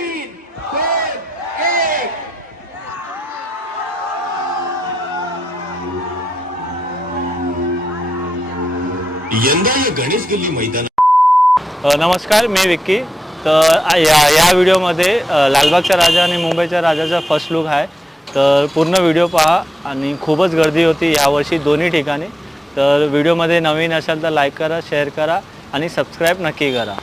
3, 2, 1. यंदा या गणेश गल्ली मैदान. नमस्कार, मी विक्की. तर या व्हिडिओमध्ये लालबागचा राजा आणि मुंबईच्या राजाचा फर्स्ट लुक आहे. तर पूर्ण व्हिडिओ पहा. आणि खूपच गर्दी होती यावर्षी दोन्ही ठिकाणी. तर व्हिडिओमध्ये नवीन असाल तर लाईक करा, शेअर करा आणि सबस्क्राईब नक्की करा.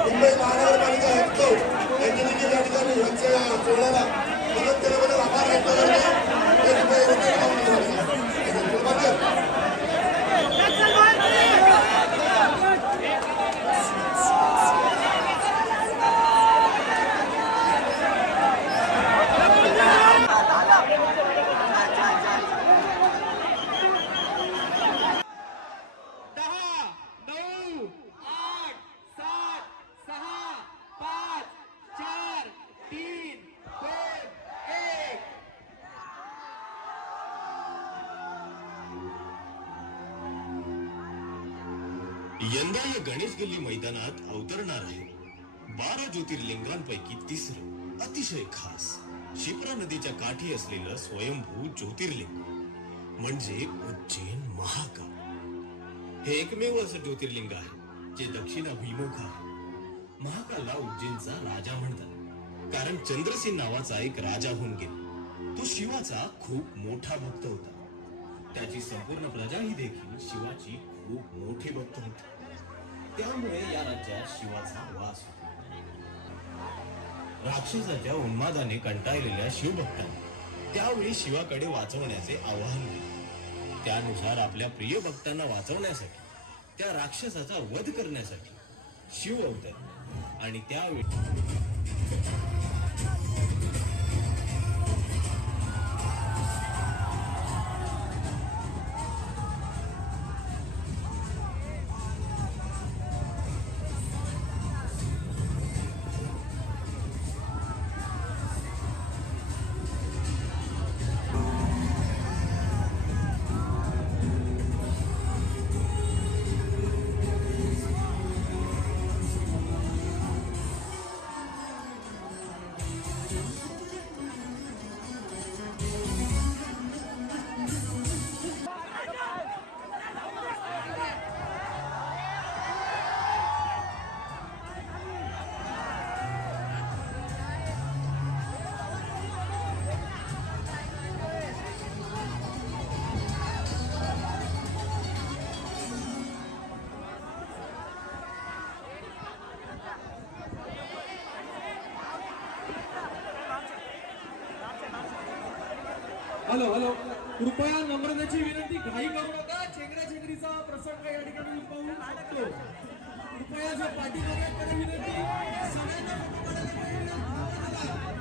मुंबई महानगरपालिका आयुक्त यांनी देखील या ठिकाणी सोहळ्याला मदत केल्याबद्दल आभार व्यक्त करतो. यंदा या गणेश गल्ली मैदानात अवतरणार आहे 12 ज्योतिर्लिंगांपैकी तिसरं अतिशय खास शिप्रा नदीच्या काठी असलेलं स्वयंभू ज्योतिर्लिंग म्हणजे उज्जैन महाकाल. हे एकमेव असं ज्योतिर्लिंग आहे जे दक्षिणाभिमुख आहे. महाकालला उज्जैनचा राजा म्हणतात कारण चंद्रसेन नावाचा एक राजा होऊन गेला. तो शिवाचा खूप मोठा भक्त होता. त्याची संपूर्ण प्रजाही देखील शिवाची खूप मोठी भक्त होती. त्यामुळे या राज्यात शिवाचा वास होता. राक्षसाच्या उन्मादाने कंटाळलेल्या शिवभक्तांनी त्यावेळी शिवाकडे वाचवण्याचे आवाहन केले. त्यानुसार आपल्या प्रिय भक्तांना वाचवण्यासाठी, त्या राक्षसाचा वध करण्यासाठी शिव अवतरले आणि त्यावेळी हॅलो हॅलो कृपया नम्रतेची विनंती घाई करू नका चेंगऱ्या चेंगरीचा प्रसंग या ठिकाणी पाहू शकतो कृपया जो पाठीमागे विनंती सगळ्यांना फोटो काढायला